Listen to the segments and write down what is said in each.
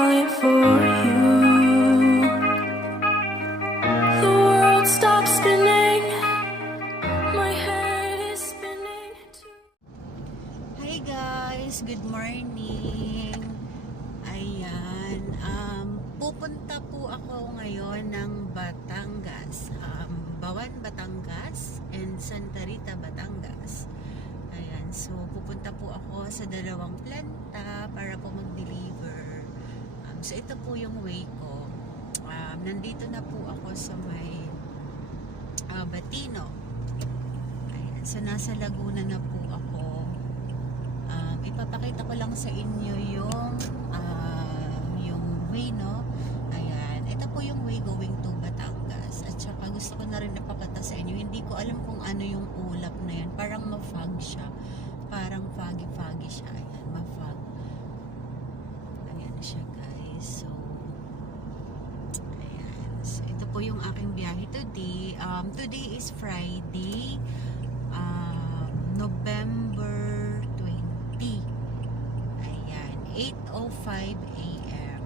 falling for you. The world stops spinning. My head is spinning. Hi guys, good morning. Ayan, um, pupunta po ako ngayon ng Batangas. Um, Bawan, Batangas and Santa Rita, Batangas. Ayan, so pupunta po ako sa dalawang planta para po mag-deliver. So ito po yung way ko. Um, nandito na po ako sa may ah, Batino. Ayan, so nasa Laguna na po ako. Um, ipapakita ko lang sa inyo yung ah, yung way, no? Ayan. Ito po yung way going to Batangas. At saka gusto ko na rin ipakita sa inyo. Hindi ko alam kung ano yung ulap na yan. Parang ma-fog siya. Parang foggy-foggy siya. Ayan, ma-fog. Ayan siya, So, ayan. So, ito po yung aking biyahe today. Um, today is Friday. Um, November 20. Ayan, 8.05 a.m.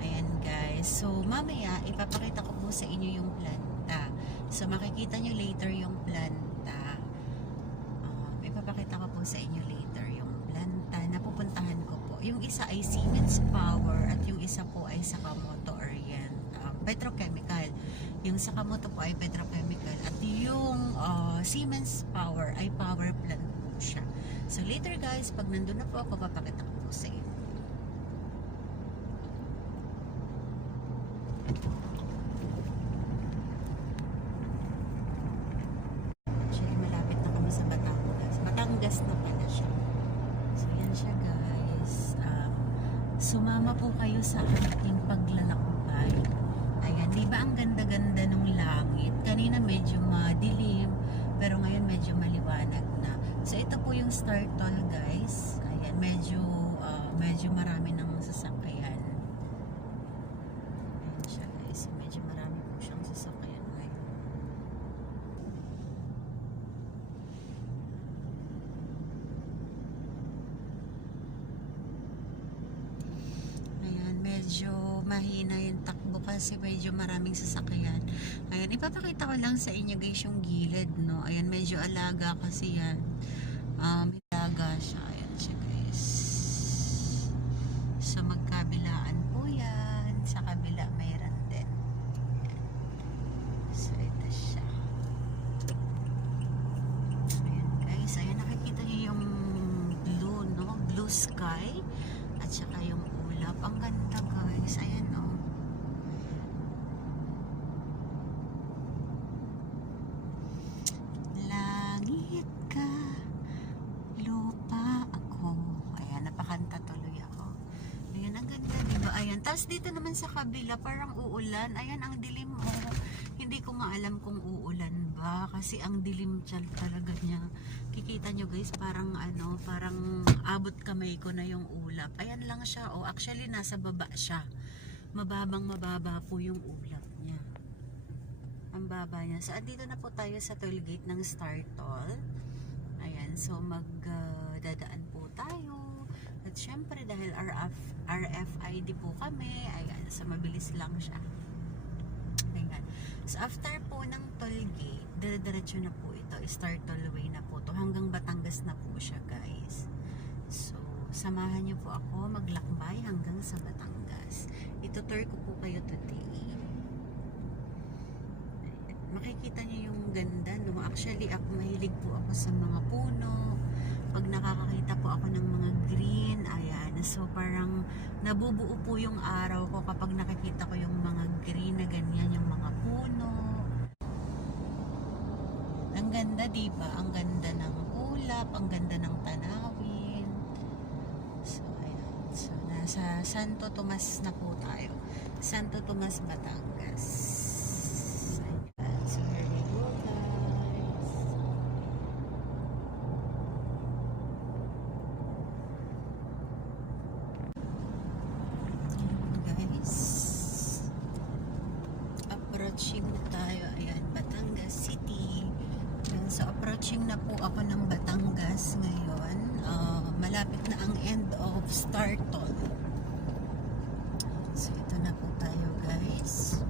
Ayan guys. So mamaya, ipapakita ko po sa inyo yung planta. So makikita nyo later yung planta. Um, ipapakita ko po sa inyo later yung planta na pupuntahan ko po. Yung isa ay Siemens Power at yung isa po ay Sakamoto Orient um, Petrochemical. Yung Sakamoto po ay petrochemical at yung uh, Siemens Power ay power plant po siya. So later guys, pag nandun na po ako, papakita ko po sa inyo. Actually, malapit na kami sa Batangas. Batangas na pala siya. So yan siya guys. Um, sumama po kayo sa aking paglalakbay. Ayan, di ba ang ganda-ganda ng langit? Kanina medyo madilim, pero ngayon medyo maliwanag na. So ito Toll guys. Ayan, medyo ah, medyo marami ng sasakyan. Ayan siya guys. Medyo marami po siyang sasakyan ngayon. Ayan, medyo mahina yung takbo kasi medyo maraming sasakyan. Ayan, ipapakita ko lang sa inyo guys yung gilid, no? Ayan, medyo alaga kasi yan. Um, alaga siya. Ayan siya guys. Sa magkabilaan po yan. Sa kabila mayroon din. Ayan. So, ito siya. Ayan guys, ayan nakikita niyo yung blue, no? Blue sky. At saka yung ulap. Ang ganda guys. Ayan o. Langit ka, lupa ako. Ayan, napakanta tuloy ako. Ayan, ang ganda, diba? Ayan, tapos dito naman sa kabila, parang uulan. Ayan, ang dilim mo. Hindi ko nga alam kung uulan ba. Kasi ang dilim talaga niya. Kikita nyo guys, parang ano, parang abot kamay ko na yung ulap. Ayan lang siya. Oh, actually, nasa baba siya. Mababang mababa po yung ulap niya. Ang baba niya. So, andito na po tayo sa toll gate ng Star Toll. Ayan, so magdadaan po tayo. At syempre, dahil RF, RFID po kami, ayan, so mabilis lang siya. Ayan. So, after po ng toll gate, dire-diretso na po ito. Star Tollway na po to Hanggang Batangas na po siya, guys. So, samahan niyo po ako maglakbay hanggang sa Batangas. Itutur ko po kayo today. Makikita niyo yung ganda, no? Actually, ako mahilig po ako sa mga puno. Pag nakakakita po ako ng mga green, ayan. So, parang nabubuo po yung araw ko kapag nakikita ko yung mga green na ganyan, yung mga puno. Ang ganda, di ba? Ang ganda ng ulap, ang ganda ng tanawin. So, ayan. So, nasa Santo Tomas na po tayo. Santo Tomas, Batangas. oras ngayon. Uh, malapit na ang end of Startol. So, ito na po tayo guys.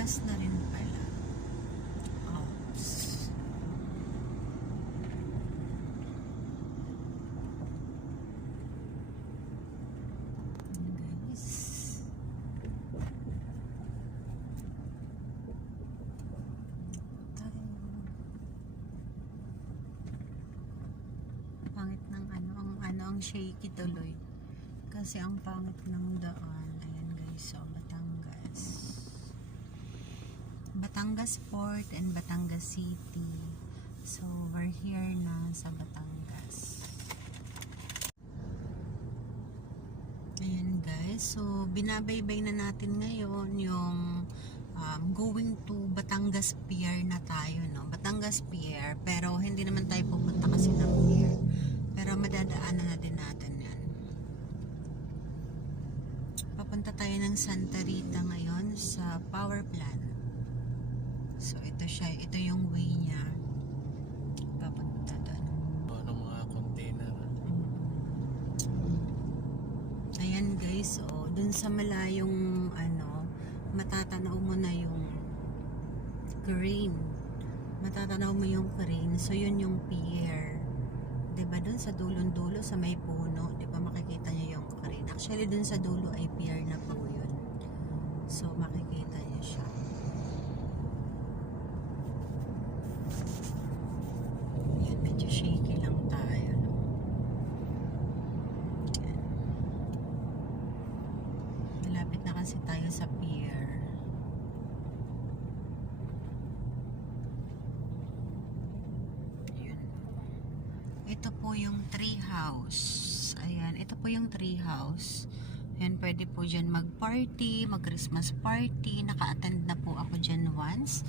Bus na rin pala. Oops. Guys. Pangit ng ano, ang ano ang shaky tuloy. Kasi ang pangit ng daan. Ayan guys, so Batangas. Batangas Port and Batangas City. So we're here na sa Batangas. Ayan guys, so binabaybay na natin ngayon yung um, going to Batangas Pier na tayo, no? Batangas Pier, pero hindi naman tayo pupunta kasi ng pier. Pero madadaanan na din natin yan. Papunta tayo ng Santa Rita ngayon sa power plant. Siya, ito yung way niya. Papunta doon. Ano mga container. Ayan guys, oh, dun sa malayong ano, matatanaw mo na yung crane. Matatanaw mo yung crane. So yun yung pier. 'Di ba dun sa dulong-dulo sa may puno, 'di ba makikita niyo yung crane. Actually dun sa dulo ay pier na po yun. So makikita niyo siya. Yan, medyo shaky lang tayo. No? Yan. Malapit na kasi tayo sa pier. Yun. Ito po yung tree house. Ayan, ito po yung tree house. Ayan, pwede po dyan mag-party, mag-Christmas party. Naka-attend na po ako dyan once.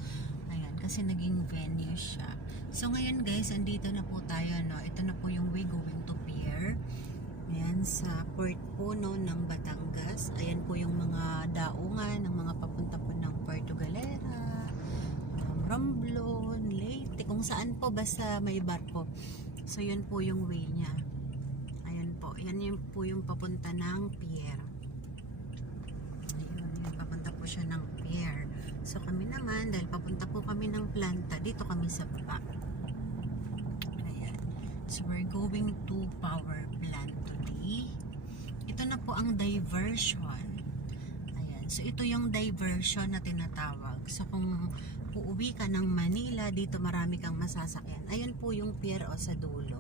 Ayan, kasi naging venue siya. So ngayon guys, andito na po tayo, no? Ito na po yung way going to pier. Ayan, sa port po no, ng Batangas. Ayan po yung mga daungan ng mga papunta po ng Puerto Galera, um, Romblon, Leyte, kung saan po basta may barko. So yun po yung way niya. Ayan po, yan yung po yung papunta ng pier. Ayun, yun, papunta po siya ng pier. So kami naman, dahil papunta po kami ng planta, dito kami sa baba. Ayan. So we're going to power plant today. Ito na po ang diversion. So ito yung diversion na tinatawag. So kung uuwi ka ng Manila, dito marami kang masasakyan. Ayan po yung pier o sa dulo.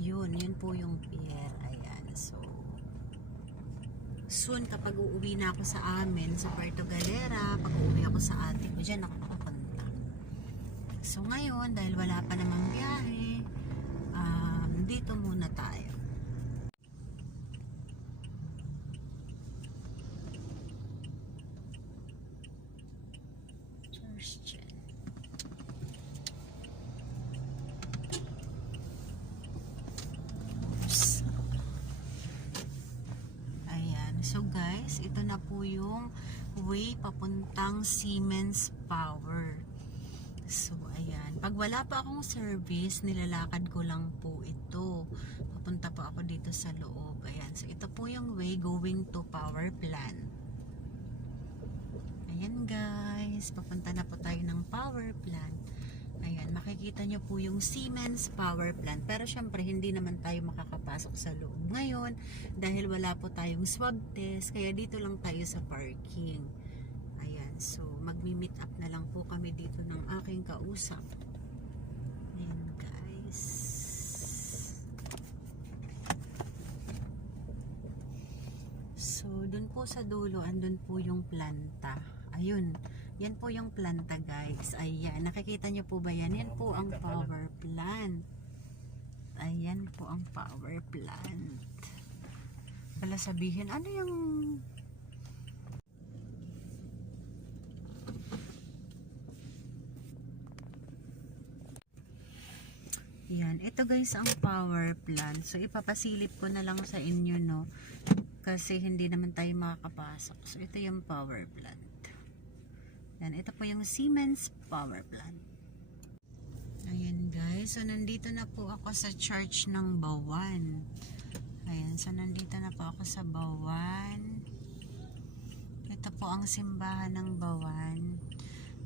Yun, yun po yung pier. Ayan. So soon kapag uuwi na ako sa amin sa Puerto Galera, pag uuwi ako sa ate ko, dyan ako pupunta. So ngayon, dahil wala pa namang biyahe, um, dito muna Oops. Ayan. So guys, ito na po yung way papuntang Siemens Power. So ayan. Pag wala pa akong service, nilalakad ko lang po ito. Papunta po ako dito sa loob. Ayan. So ito po yung way going to power plant. Ayan guys. Papunta na po tayo ng power plant. Ayan, makikita nyo po yung Siemens power plant. Pero syempre, hindi naman tayo makakapasok sa loob ngayon dahil wala po tayong swab test. Kaya dito lang tayo sa parking. Ayan, so magmi-meet up na lang po kami dito ng aking kausap. Ayan guys. So, dun po sa dulo, andun po yung planta. Ayun. Yan po yung planta, guys. Ayan. Nakikita nyo po ba yan? Yan po ang power plant. Ayan po ang power plant. pala sabihin, ano yung... Yan, ito guys ang power plant. So ipapasilip ko na lang sa inyo no. Kasi hindi naman tayo makakapasok. So ito yung power plant. Yan, ito po yung Siemens power plant. Ayan guys, so nandito na po ako sa church ng Bawan. Ayan, so nandito na po ako sa Bawan. Ito po ang simbahan ng Bawan.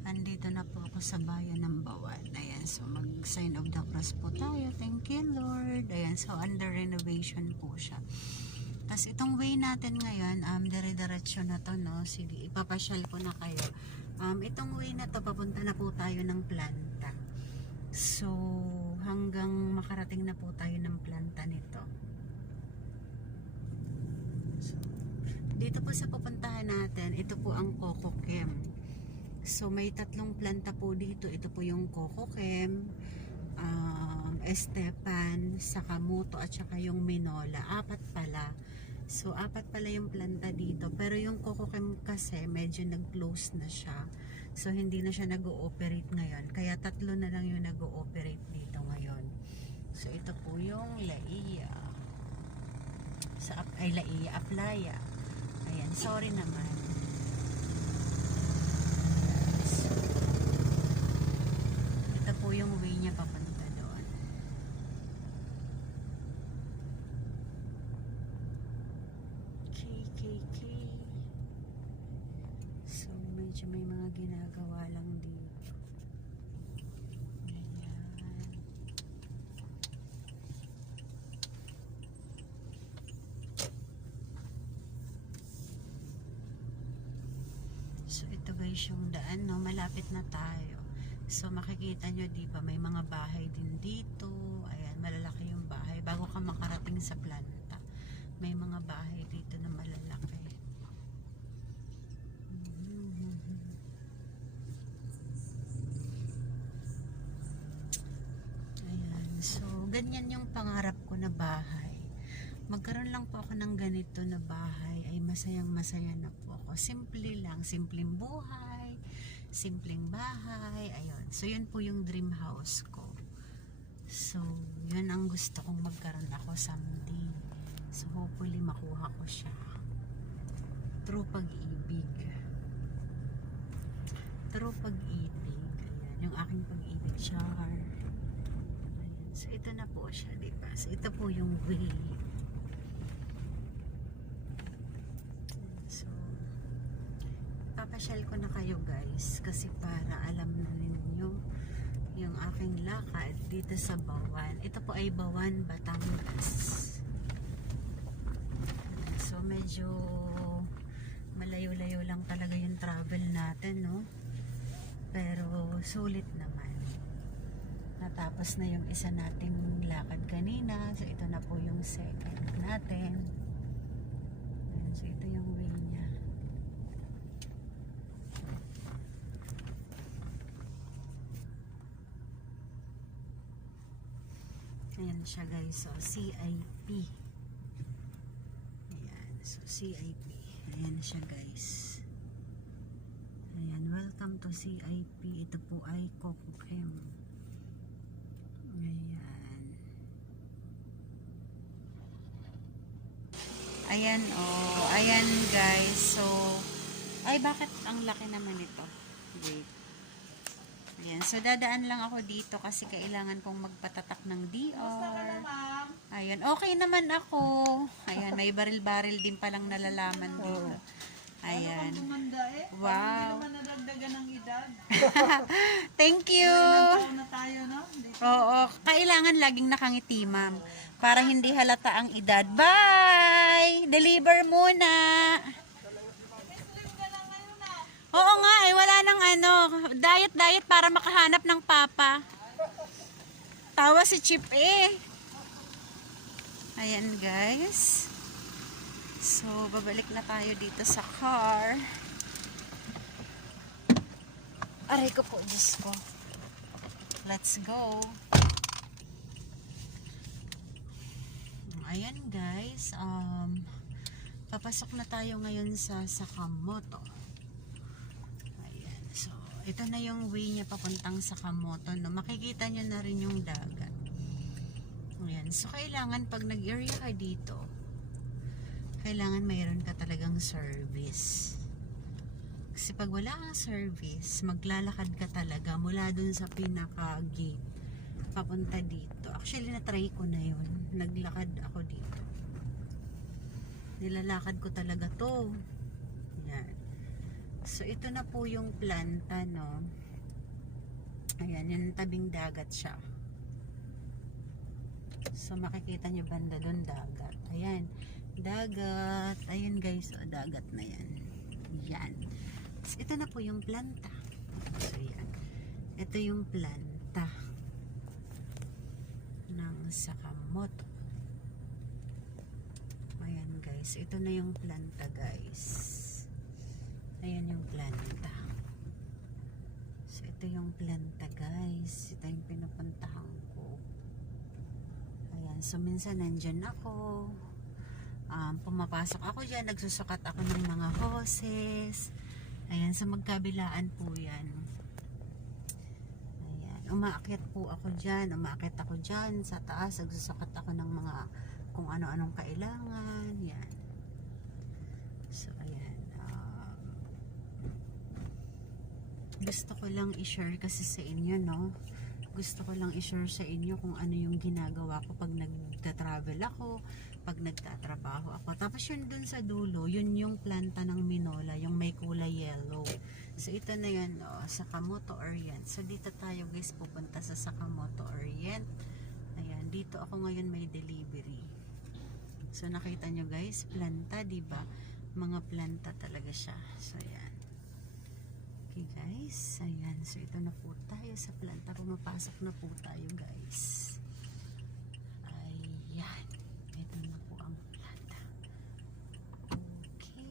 Andito na po ako sa bayan ng Bawan. Ayan, so mag-sign of the cross po tayo. Thank you Lord. Ayan, so under renovation po siya. Tapos itong way natin ngayon, um, dire-diretso na to, no? Sige, ipapasyal ko na kayo. Um, itong way na to, papunta na po tayo ng planta. So, hanggang makarating na po tayo ng planta nito. So, dito po sa pupuntahan natin, ito po ang Coco Chem. So, may tatlong planta po dito. Ito po yung Coco Chem, um, Estepan, Sakamoto, at saka yung Minola. Apat pala. So, apat pala yung planta dito. Pero yung Coco Chem kasi, medyo nag-close na siya. So, hindi na siya nag-ooperate ngayon. Kaya tatlo na lang yung nag-ooperate dito ngayon. So, ito po yung Laia. Sa, ay, Laia, Aplaya. Ayan, sorry naman. So, ito po yung way niya papunta medyo may mga ginagawa lang dito. So, ito guys yung daan, no? Malapit na tayo. So, makikita nyo, di ba, may mga bahay din dito. Ayan, malalaki yung bahay. Bago ka makarating sa planta, may mga bahay dito na malalaki. Mhm. Ayan, so, ganyan yung pangarap ko na bahay. Magkaroon lang po ako ng ganito na bahay ay masayang masaya na po ako. Simple lang, simpleng buhay, simpleng bahay, ayun. So, yun po yung dream house ko. So, yun ang gusto kong magkaroon ako someday. So, hopefully makuha ko siya. True pag-ibig. True pag-ibig. Ayan, yung aking pag-ibig char. So, ito na po siya, di ba? So, ito po yung way. So, papasyal ko na kayo guys kasi para alam na ninyo yung aking lakad dito sa Bawan. Ito po ay Bawan, Batangas. So, medyo malayo-layo lang talaga yung travel natin, no? Pero sulit naman. Natapos na yung isa nating lakad kanina. So, ito na po yung second natin. So, ito yung way niya. Ayan siya guys. So, CIP. Ayan. So, CIP. Ayan siya guys. Ayan. Welcome to CIP. Ito po ay Coco Chem. Ayan. Ayan, oh. Ayan, guys. So, ay, bakit ang laki naman ito? Wait. Ayan. So, dadaan lang ako dito kasi kailangan kong magpatatak ng DR. Ayan. Okay naman ako. Ayan. May baril-baril din palang nalalaman dito. Ayan. Tumanda eh. Wow. Naman nadagdagan ng edad. Thank you. Na tayo, no? Oo, kailangan laging nakangiti, ma'am. Para hindi halata ang edad. Bye! Deliver muna! Oo nga, eh, wala nang ano, diet-diet para makahanap ng papa. Tawa si Chip eh. Ayan guys. So, babalik na tayo dito sa car. Aray ko po, Diyos ko. Let's go. Ayan guys, um, Papasok na tayo ngayon sa Sakamoto. Ayan. So, ito na yung way niya papuntang Sakamoto. No? Makikita nyo na rin yung dagat. Ayan. So, kailangan pag nag-area ka dito, kailangan mayroon ka talagang service. Kasi pag wala kang service, maglalakad ka talaga mula dun sa pinaka-gate papunta dito. Actually, na-try ko na yun. Naglakad ako dito. Nilalakad ko talaga to. Yan. So, ito na po yung planta, no? Ayan, yung tabing dagat siya. So, makikita nyo banda doon dagat. Ayan. Dagat. Ayan guys, o, dagat na yan. Yan. So, ito na po yung planta. So, yan. Ito yung planta ng Sakamoto. Guys. Ito na yung planta guys. Ayan yung planta. So, ito yung planta guys. Ito yung pinupuntahan ko. Ayan. So, minsan nandyan ako. Um, pumapasok ako dyan. Nagsusukat ako ng mga hoses. Ayan. Sa magkabilaan po yan. Ayan. Umaakyat po ako dyan. Umaakyat ako dyan sa taas. Nagsusukat ako ng mga kung ano-anong kailangan. Yan. So, ayan. Um, gusto ko lang i-share kasi sa inyo, no? Gusto ko lang i-share sa inyo kung ano yung ginagawa ko pag nagta-travel ako, pag nagtatrabaho ako. Tapos yun dun sa dulo, yun yung planta ng Minola, yung may kulay yellow. So, ito na yun, oh, Sakamoto Orient. So, dito tayo guys pupunta sa Sakamoto Orient. Ayan, dito ako ngayon may delivery. So, nakita nyo guys, planta, di ba? Mga planta talaga siya. So, ayan. Okay guys, ayan. So, ito na po tayo sa planta. Pumapasok na po tayo guys. Ayan. Ito na po ang planta. Okay.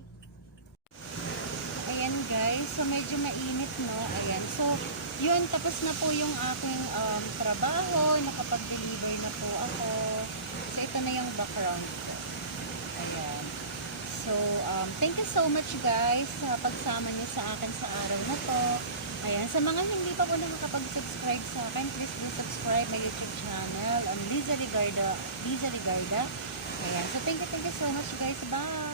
Ayan guys, so medyo mainit no. Ayan, so yun, tapos na po yung aking um, trabaho. Nakapag-deliver na po ako. So ito na yung background. So, um, thank you so much guys sa pagsama niyo sa akin sa araw na to. Ayan, sa mga hindi pa po nakakapag-subscribe sa akin, please do subscribe my YouTube channel on Liza Rigarda. Liza Rigarda. Ayan, so thank you, thank you so much guys. Bye!